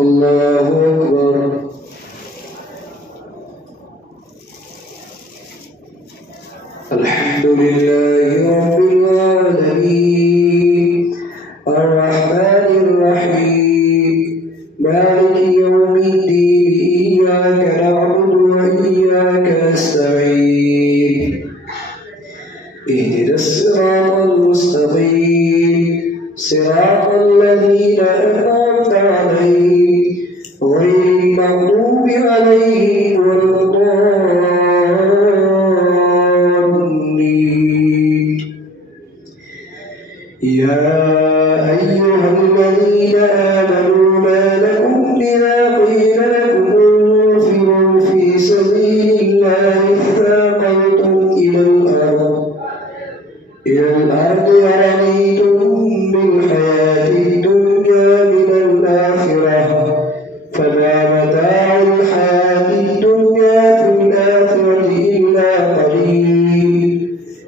الله أكبر. الحمد لله رب العالمين الرحمن الرحيم مالك يوم الدين إياك نعبد وإياك نستعين اهدنا الصراط المستقيم صراط الذين أنعمت عليهم غير المغضوب عليهم ولا الضالين. يا أيها الذين آمنوا ما لكم إذا قيل لكم انفروا في سبيل الله اثاقلتم إلى الأرض ورضيتم بالحياة الدنيا من الآخرة فما متاع الحياة الدنيا في الآخرة إلا قليل.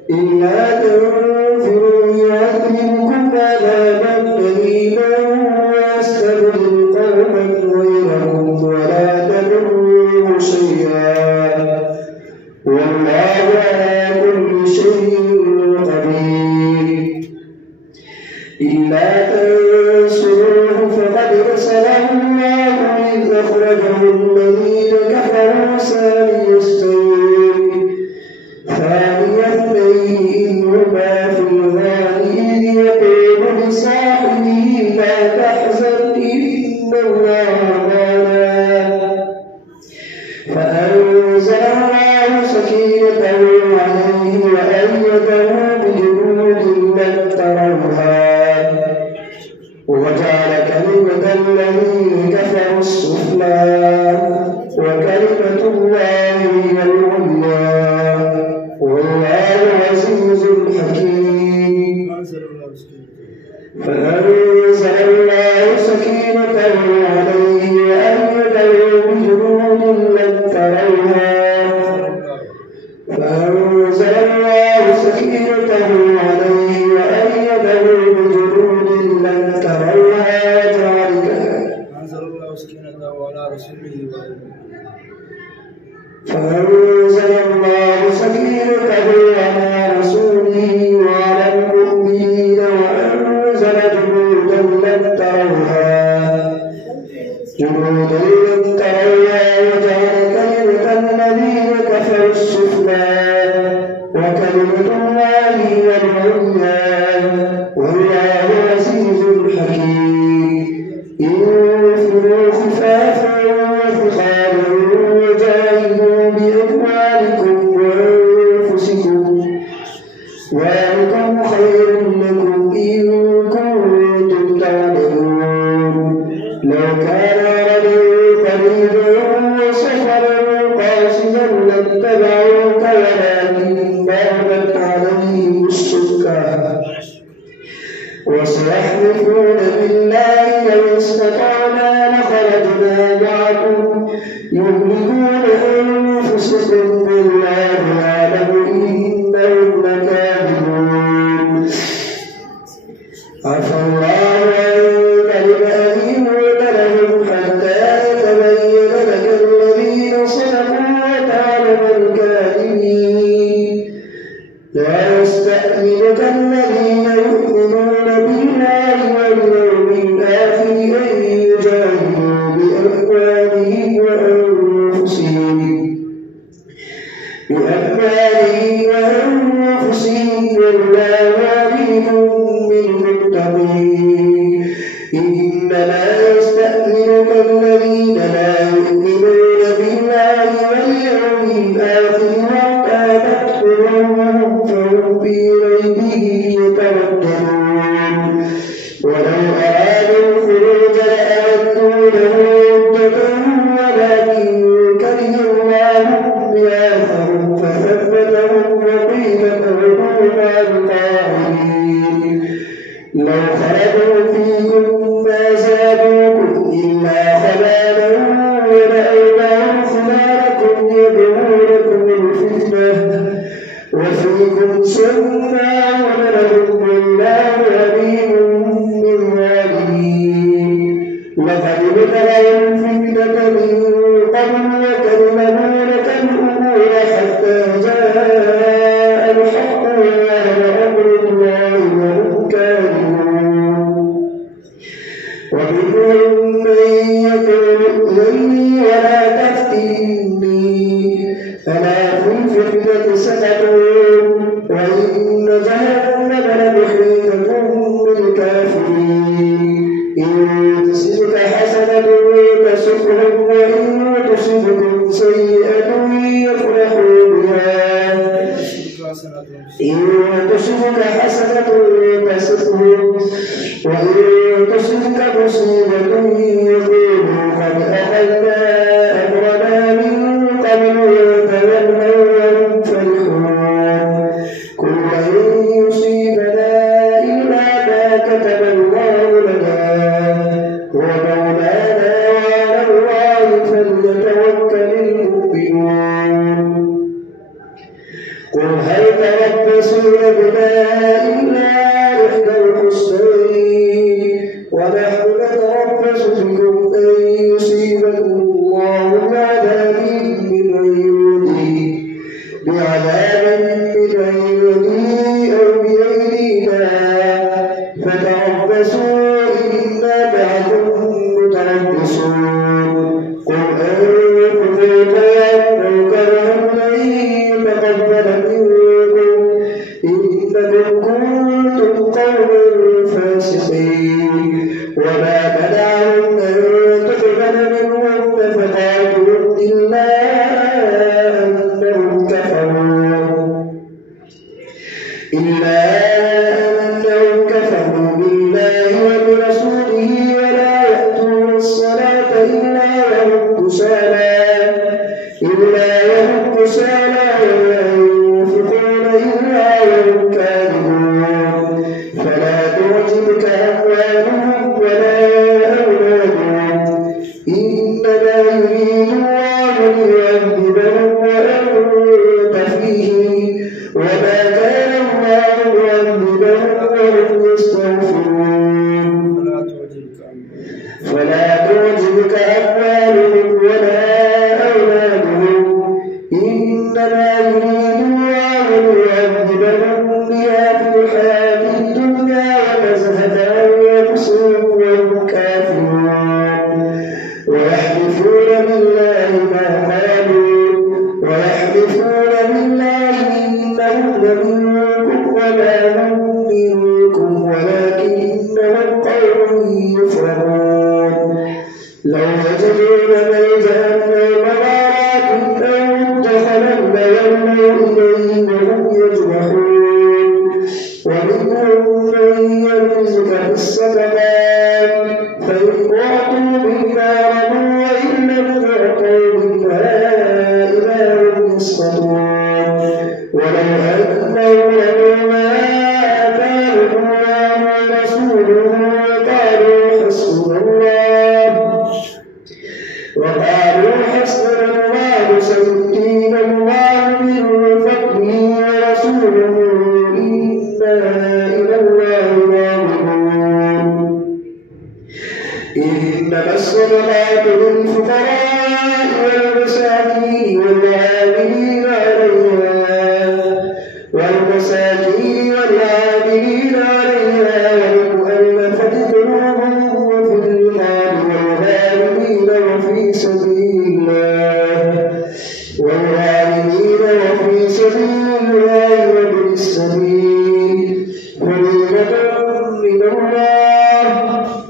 إلا تنفروا يعذبكم عذابا أليما ويستبدل قوما غيركم ولا تضروه شيئا والله على كل شيء قدير. إلا تنصروه فقد نصره الله إذ أخرجه الذين كفروا ثاني اثنين إذ هما في الغار إذ يقول لصاحبه لا تحزن إن الله معنا فأنزل الله سكينته عليه وأيده بجنود لم تروها وجعل كلمة الذين كفروا السفلى وكلمة الله هي العليا والله عزيز حكيم. فأنزل الله سكينته عليه وأيده بجنود لم تروها فأنزل الله سكينته عليه وأيده بجنود لم تروها فأنزل الله سكينته على رسوله وعلى المؤمنين وأنزل جنودا لم تروها وجعل كلمة الذين كفروا السفلى وكلمة الله هي العليا والله عزيز حكيم. انفروا خفافا وثقالا وجاهدوا بأموالكم وأنفسكم ذلكم خير لكم إن كنتم تعلمون. لو كان رجل قريبا وسفرا قاصدا لاتبعوك ولكن بعدت عليهم الشقة وسيحلفون بالله لو استطعنا لخرجنا معكم يهلكون أنفسكم بالله يعلم إنهم لكاذبون. عفى الله عنك لما أذنت لهم حتى يتبين لك الذين صدقوا وتعلم الكاذبين. لا يستأذنك الذين يؤمنون بالله واليوم الآخر أن يجاهدوا بأموالهم وأنفسهم والله عليم بالمتقين. إنما يستأذنك الذين لا يؤمنون بالله واليوم الآخر وارتابت قلوبهم فهم في ريبهم يترددون. ولو أرادوا الخروج لأعدوا له عدة ولكن كره الله بعاثهم فثبتهم وقيل اقعدوا مع القاعدين. لو خرجوا فيكم ما زادوكم ابتغوا الفتنة من قبل وكذبوا لك الأمور حتى جاء الحق وظهر أمر الله وهم كارهون ومنهم من يقول ائذني ولا تفتني ألا في الفتنة سقطوا وإن جهنم لمحيطة بالكافرين إن تصبك حسنة تسؤهم وإن تصبكم سيئة يفرحوا بها إن تصبك حسنة تسؤهم وإن تصبك مصيبة يقولوا قد أخذنا أمرنا من قبل وتولوا وهم فرحون قل لن يصيبنا إلا ما كتب الله لنا هو مولانا وعلى الله فليتوكل المؤمنون قل هل تربصون بنا إلا إحدى الحسنين ونحن نتربص بكم أن يصيبكم الله بعذاب من عنده أو بأيدينا فتربصوا إنا معكم متربصون قل أنفقوا طوعا أو كرها لن يتقبل منكم إنكم كنتم قوما فاسقين وما منعهم أن تقبل منهم نفقاتهم إلا أنهم كفروا بالله وبرسوله ولا يأتون الصلاة إلا وهم كسالى ولا ينفقون إلا وهم كارهون فلا تعجبك أموالهم ولا أولادهم إنما يريد الله ليعذبهم وأنت فيهم وما كان الله معذبهم وهم يستغفرون فلا تعجبك أموالهم ولا أولادهم إنما يريد الله ليعذبهم بها في الحياة الدنيا وتزهد أنفسهم وهم كافرون ويحلفون بالله ما قالوا ويحلفون بالله إنهم لمنكم وما هم منكم ولكنهم قوم يفرحون لو يجدون ملجأ أو مغارات أو مدخلا لولوا إليه وهم يجمحون ومنهم من يلمزك في الصدقات فإن أعطوا منها رضوا وإن لم يعطوا منها إذا هم يسخطون ولو أنهم لهم ما آتاهم الله ورسوله وقالوا حسبنا الله سيؤتينا الله من فضله ورسوله إنا إلى الله راغبون إنما الصدقات للفقراء والمساكين والعاملين عليها والمؤلفة قلوبهم وفي الرقاب والغارمين وفي سبيل الله وابن السبيل فريضة من الله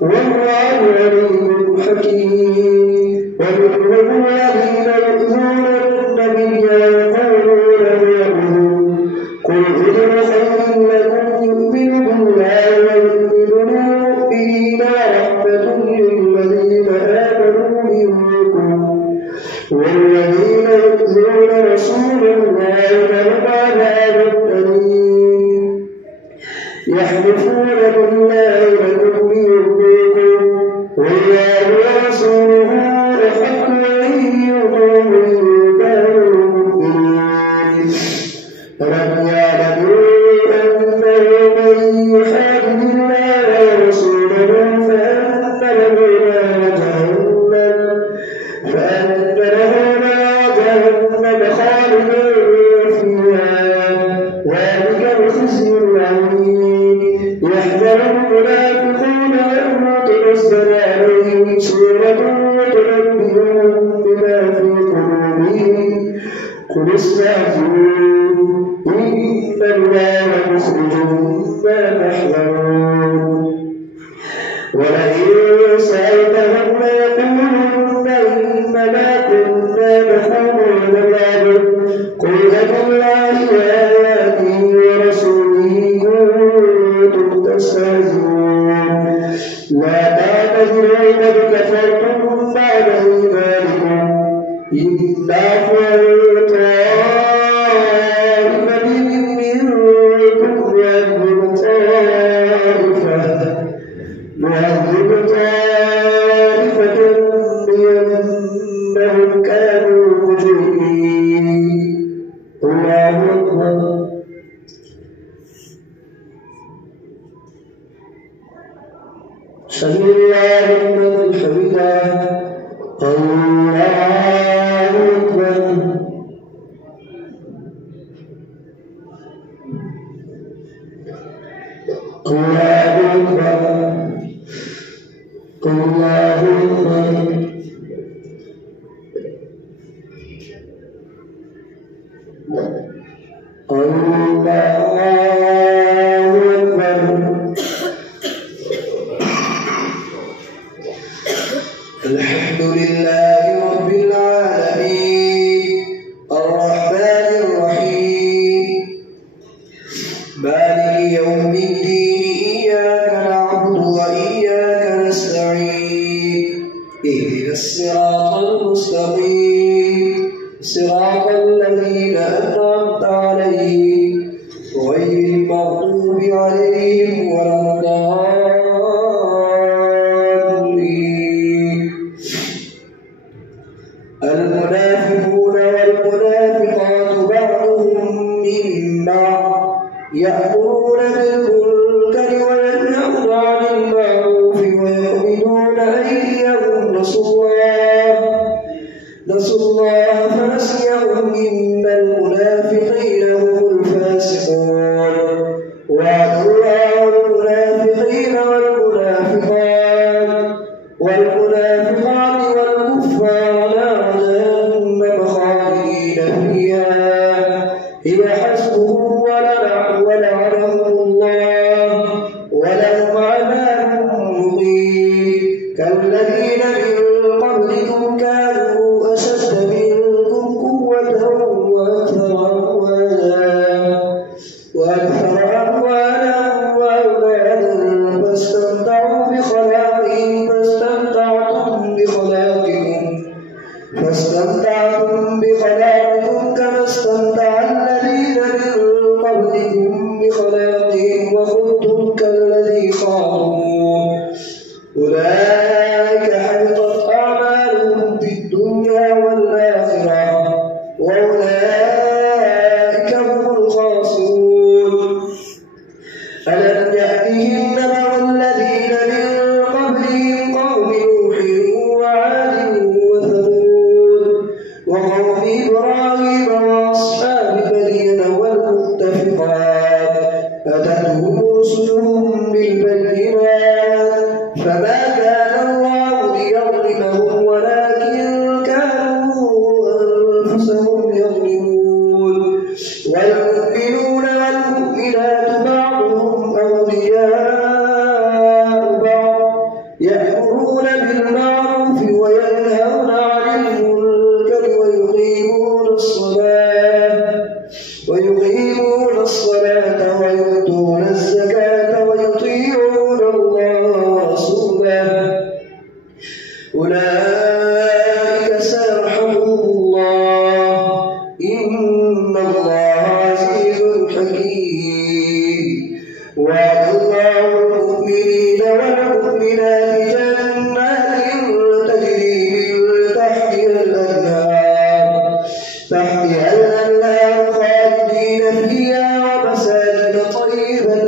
والله عليم حكيم ومنهم الذين يؤذون النبي ويقولون ليؤذوا قل إذن خير لكم يؤمن بالله ويؤمن للمؤمنين ورحمة للذين آمنوا منكم والذين يؤذون رسول الله لهم عذاب أليم يحلفون بالله لكم ليرضوكم والله ورسوله أحق أن يرضوه إن كانوا مؤمنين ألم يعلموا أنه من يحادد الله ورسوله فأن له نار جهنم تنزل عليهم سورة وتنبئهم بما في قلوبهم قل استهزئوا إن الله مخرج ما تحذرون ولئن سألتهم ليقولن إنما كنا نخوض ونلعب قل أبالله وآياته ورسوله كنتم تستهزئون لا تعتذروا قد كفرتم بعد إيمانكم إن نعفو عن طائفة منكم نعذب طائفة بأنهم كانوا مجرمين. الله أكبر. سمع الله لمن حمده. الله أكبر. الله أكبر. الله أكبر. الحمد لله رب العالمين الرحمن الرحيم مالك يوم الدين إياك نعبد وإياك نستعين اهدنا الصراط المستقيم صراط الذين أنعمت عليهم غير المغضوب عليهم ولا المنافقون والمنافقات بعضهم من بعض يأمرون بالمنكر وينهون عن المعروف ويقبضون أيديهم نسوا الله فنسيهم إن المنافقين هم الفاسقون وعد الله المنافقين والمنافقات والكفار نار خالدين فيها هي حسبهم ولعنهم الله ولهم عذاب مقيم كالذين من قبلكم كانوا أشد منكم قوة وأكثر أموالا وأولادا فاستمتعوا بخلاقهم كما استمتع الذين من قبلكم بخلاقهم وخذتم كالذي خاضوا أولئك حبطت أعمالهم في الدنيا والآخرة وأولئك هم الخاسرون ألم يأتهم نبأ الذين من قبلهم قوم نوح وعاد وثمود وقوم إبراهيم وأصحاب مدين والمؤتفقات أتتهم رسلهم بالبينات فما كان الله ليظلمهم ولكن كانوا أنفسهم يظلمون والمؤمنون والمؤمنات بعضهم أولياء بعض يأمرون بالمعروف وينهون عن المنكر ويقيمون الصلاة ويؤتون الزكاة ويطيعون الله ورسوله أولئك سيرحمهم الله إن الله عزيز حكيم وعد الله المؤمنين والمؤمنات جنات تجري من تحتها الأنهار خالدين فيها ومساكن طيبة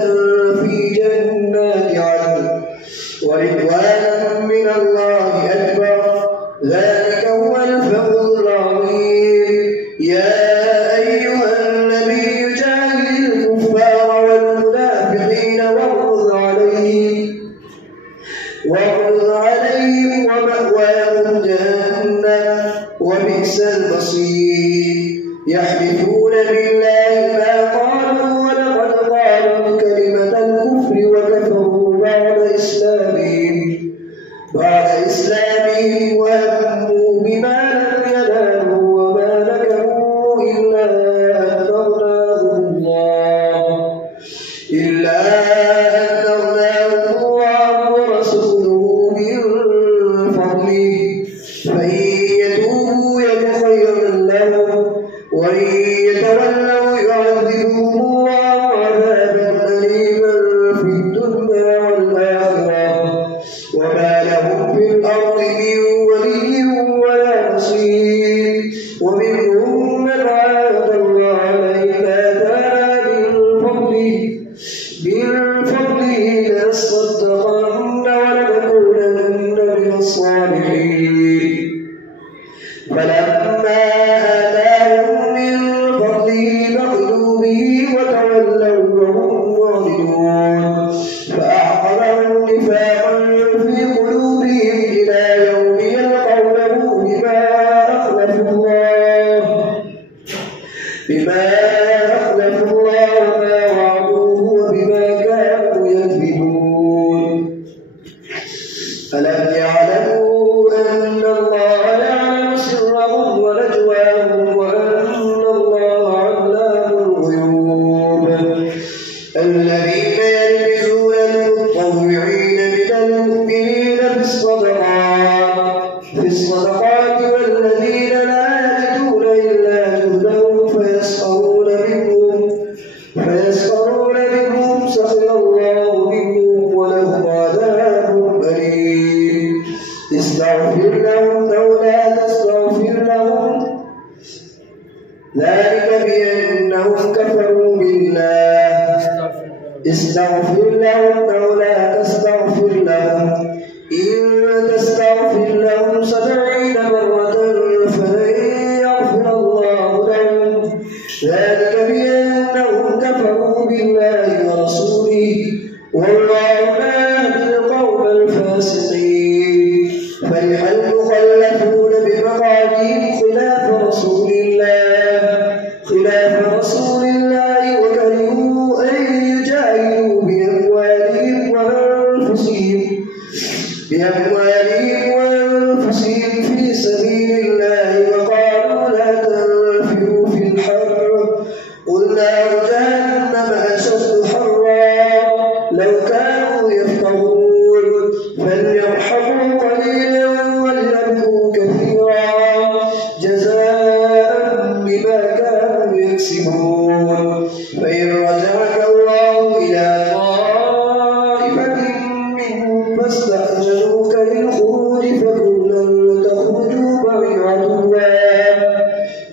في جنات عدن ورضوانا من الله أكبر ذلك هو الفوز العظيم يا أيها النبي جاهد الكفار والمنافقين واغلظ عليهم غضب عليهم ومأواهم جهنم وبئس المصير. يحلفون بالله ما قالوا ولقد قالوا كلمة الكفر وكفروا بعد إسلامهم وهموا بما لم ينالوا وما نكروا إلا أن أغناهم الله ورسوله من فضله فإن يتوبوا يك خيرا لهم وإن يتولوا يعذبهم الله عذابا أليما في الدنيا والآخرة وما لهم في الأرض من ولي ولا نصير. ومنهم من عاهد الله لئن آتانا من فضله لنصدقن ولنكونن من الصالحين. فلما آتاهم من فضله بخلوا به وتولوا وهم معرضون فأعقبهم نفاقا في قلوبهم إلى يوم يلقونه بما أخلفوا الله ما وعدوه وبما كانوا يكذبون. ألم يعلموا أن الله يعلم سرهم ونجواهم وأن الله علام الغيوب. الذين يلمزون المتطوعين من المؤمنين في الصدقات والذين لا يجدون إلا جهدهم فيسخرون منهم سخر الله منهم ولهم عذاب أليم. استغفر لهم أو لا تستغفر لهم ذلك بأنهم كفروا بالله. استغفر لهم أو لا تستغفر لهم إن تستغفر لهم 70 مرة فلن يغفر الله لهم ذلك بأنهم كفروا بالله ورسوله والله لا يهدي القوم الفاسقين. فرح المخلفون بمقعدهم خلاف رسول الله وكرهوا أن يجاهدوا بأموالهم وأنفسهم في سبيل الله وقالوا لا تنفروا في الحر قل نار جهنم أشد حرا لو كانوا يفقهون فليضحكوا قليلا وليبكوا كثيرا جزاء بما كانوا يكسبون. فإن رجعك الله إلى طائفة منهم فاستأذنوك للخروج فقل لن تخرجوا معي عدوا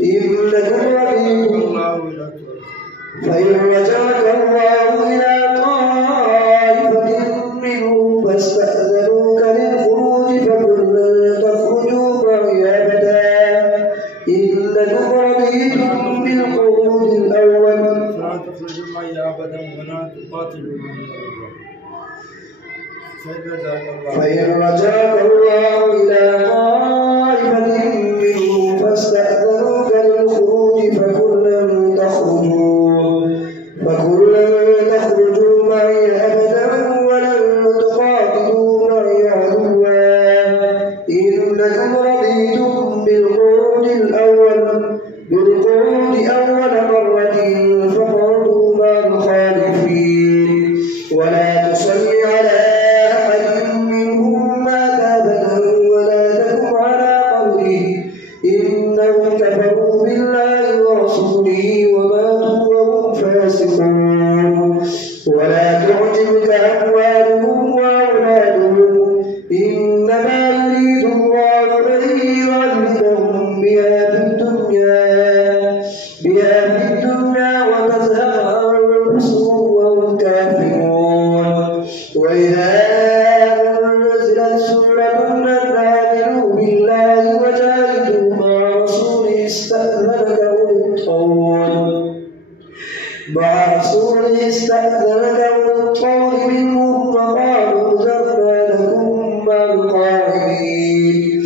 إنكم رضيتم. فإن رجعك الله إلى طائفة منهم فاستأذنوك للخروج فقل لن تخرجوا معي أبدا إنكم رضيتم بالقعود الأول فلا تخرجوا معي أبدا ولا تقاتلوا معي أبدا. فإن رجعك الله إلى طائفة منهم فاستأذنوك للخروج فقل لن تخرجوا معي أبدا ولن تقاتلوا معي عدوا إنكم رضيتم بالقعود أول مرة فقعدوا مع الخالفين. ولا تصل على أحد منهم مات أبدا ولا تقم على قبره إنهم كفروا بالله ورسوله وماتوا وهم فاسقون. ولا تعجبك أموالهم وأولادهم إنما يريد الله أن يعذبهم بها في الدنيا وتزهق أنفسهم وهم كافرون. وإذا نزلت سورة أن آمنوا بالله وجاهدوا مع رسوله استأذنك أولو الطول منهم وقالوا ذرنا لكم مع مع القاعدين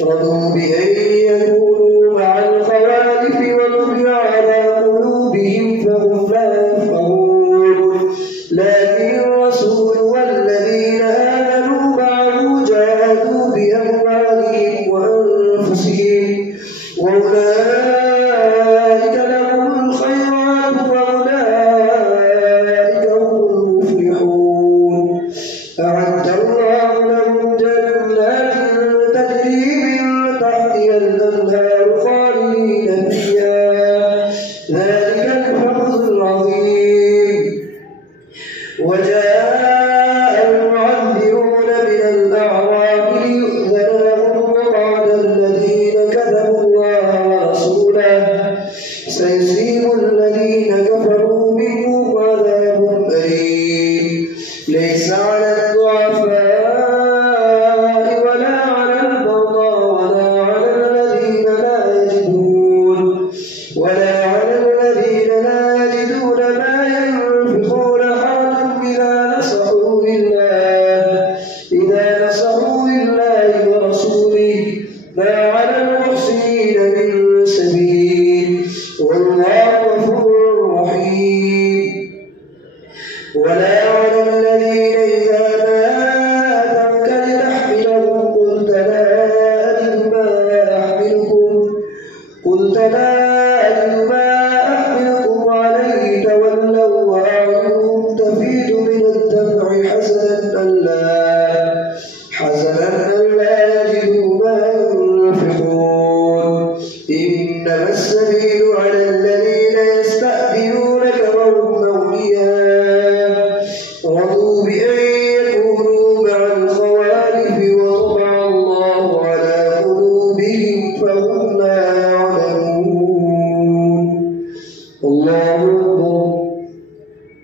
رضوا بأن يكونوا مع الخوالف وطبع على قلوبهم فهم لا يفقهون لكن الرسول والذين آمنوا معه جاهدوا بأموالهم وأنفسهم وأولئك لهم الخيرات وأولئك هم المفلحون أعد الله لهم جنات تجري من تحتها الأنهار خالدين فيها ذلك الفوز العظيم وجاء المعذرون من الأعراب ليؤذن لهم وقعد الذين كذبوا الله ورسوله سيصيب الذين كفروا منهم عذاب أليم ليس على الضعفاء ولا على المرضى ولا على الذين لا يجدون ما ينفقون حرج إذا نصحوا لله ورسوله ما على المحسنين من سبيل والله غفور رحيم ولا على الذين إذا ما أتوك لتحملهم قلت لا أجد ما أحملكم عليه تولوا وأعينهم تفيض من الدمع حزنا ألا يجدوا ما ينفقون إنما السبيل على الذين يستأذنونك وهم أغنياء رضوا بأن